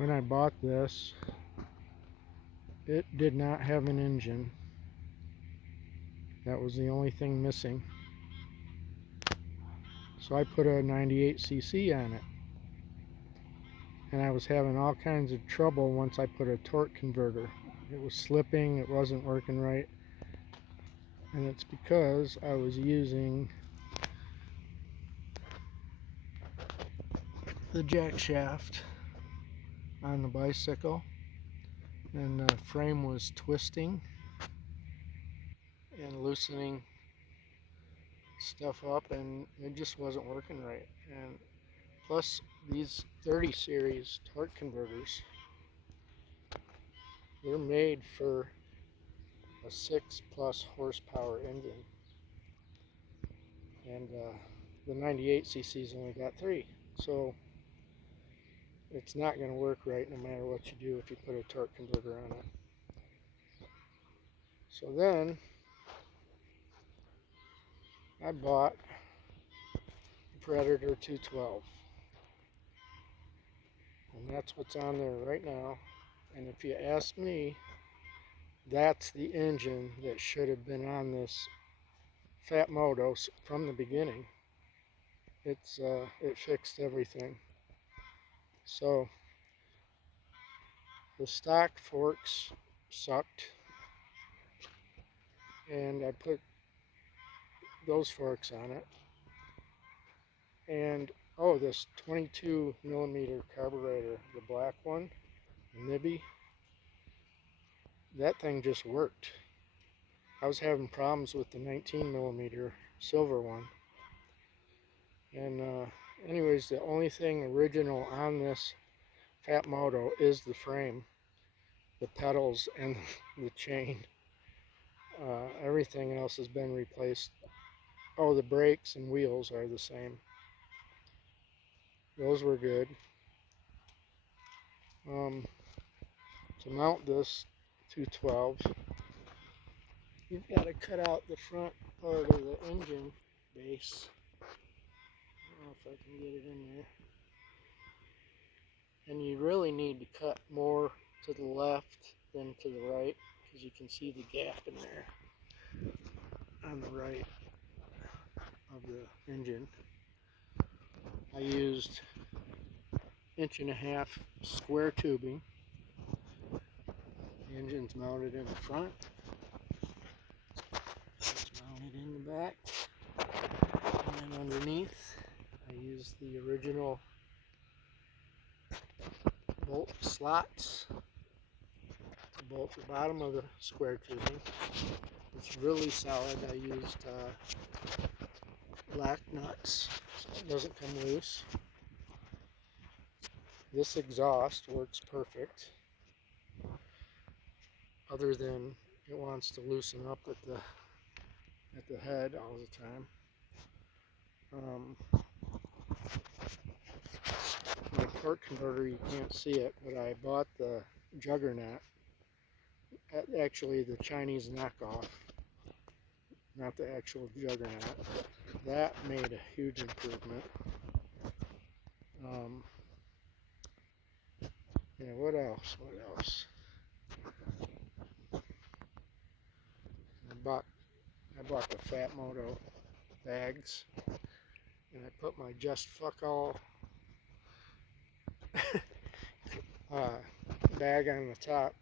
When I bought this, it did not have an engine. That was the only thing missing. So I put a 98cc on it. And I was having all kinds of trouble once I put a torque converter. It was slipping, it wasn't working right. And it's because I was using the jack shaft on the bicycle, and the frame was twisting and loosening stuff up, and it just wasn't working right. And plus, these 30 series torque converters, they're made for a 6+ horsepower engine, and the 98cc's only got 3, so it's not going to work right no matter what you do if you put a torque converter on it. So then I bought Predator 212, and that's what's on there right now. And if you ask me, that's the engine that should have been on this Phatmoto from the beginning. It fixed everything. So the stock forks sucked, and I put those forks on it. And oh, this 22mm carburetor, the black one, Nibby, that thing just worked. I was having problems with the 19mm silver one. And anyways, the only thing original on this Phatmoto is the frame, the pedals, and the chain. Everything else has been replaced. Oh, the brakes and wheels are the same. Those were good. To mount this 212, you've got to cut out the front part of the engine base. I don't know if I can get it in there. And you really need to cut more to the left than to the right, because you can see the gap in there on the right of the engine. I used 1.5 inch square tubing. The engine's mounted in the front. It's mounted in the back. And then underneath, I used the original bolt slots to bolt the bottom of the square tubing. It's really solid. I used black nuts so it doesn't come loose. This exhaust works perfect, other than it wants to loosen up at the head all the time. My torque converter, you can't see it, but I bought the Juggernaut, actually the Chinese knockoff, not the actual Juggernaut. That made a huge improvement. Yeah, what else? I bought the Phatmoto bags, and I put my Just Fuck All bag on the top.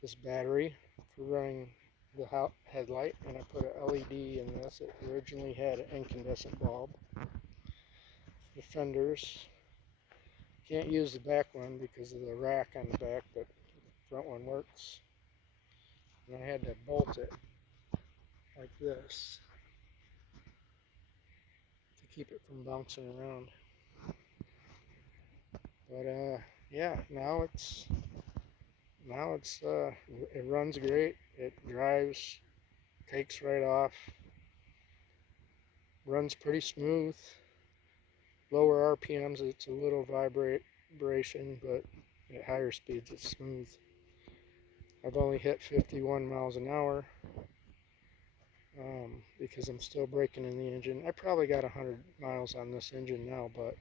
This battery for running the headlight, and I put an LED in this. It originally had an incandescent bulb. The fenders, can't use the back one because of the rack on the back, but the front one works. And I had to bolt it like this to keep it from bouncing around. But yeah, now it runs great. It drives, takes right off, runs pretty smooth. Lower RPMs, it's a little vibration, but at higher speeds, it's smooth. I've only hit 51 miles an hour, because I'm still breaking in the engine. I probably got 100 miles on this engine now, but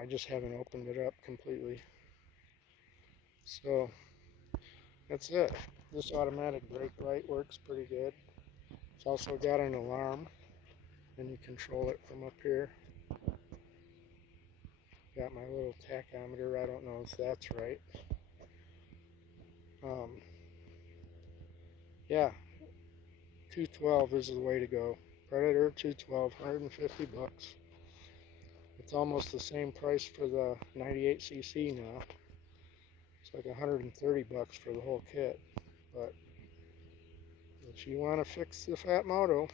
I just haven't opened it up completely. So that's it. This automatic brake light works pretty good. It's also got an alarm, and you control it from up here. Got my little tachometer. I don't know if that's right. Yeah, 212 is the way to go. Predator 212, 150 bucks. It's almost the same price for the 98cc now. It's like 130 bucks for the whole kit. But if you want to fix the Phatmoto,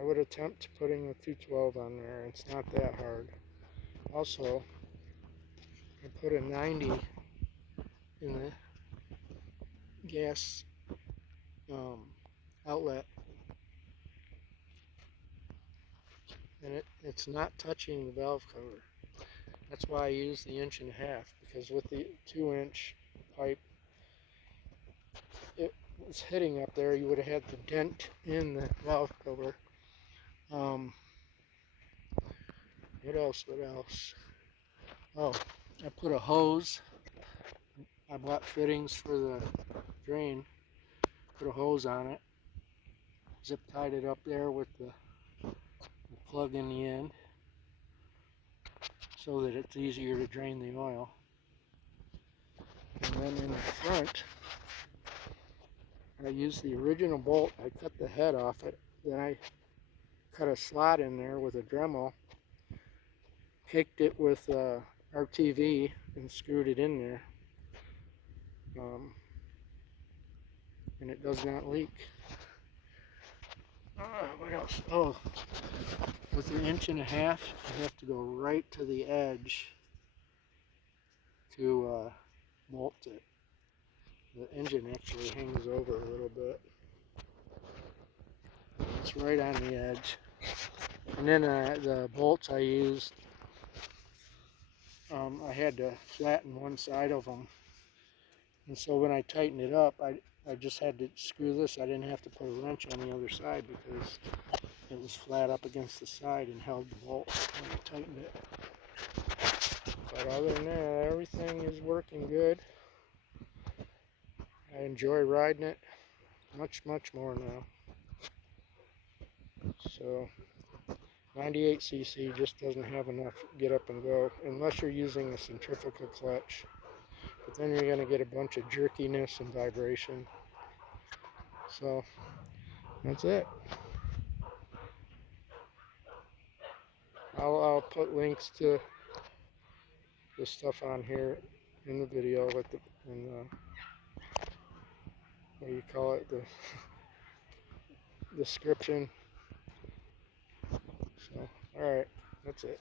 I would attempt putting the 212 on there. It's not that hard. Also, I put a 90 in the gas outlet, and it's not touching the valve cover. That's why I use the 1.5 inch, because with the 2-inch pipe, it was hitting up there, you would have had the dent in the valve cover. What else? Oh, I put a hose. I bought fittings for the drain. Put a hose on it. Zip tied it up there with the plug in the end, so that it's easier to drain the oil. And then in the front, I used the original bolt. I cut the head off it. Then I cut a slot in there with a Dremel, caked it with RTV, and screwed it in there. And it does not leak. What else? Oh, with the 1.5 inch, you have to go right to the edge to bolt it. The engine actually hangs over a little bit. It's right on the edge. And then the bolts I used, I had to flatten one side of them. And so when I tightened it up, I just had to screw this. I didn't have to put a wrench on the other side because it was flat up against the side and held the bolt when I tightened it. But other than that, everything is working good. I enjoy riding it much more now. So 98cc just doesn't have enough get up and go unless you're using a centrifugal clutch. But then you're going to get a bunch of jerkiness and vibration. So that's it. I'll put links to the stuff on here in the video with in the, what do you call it, the description. So, alright, that's it.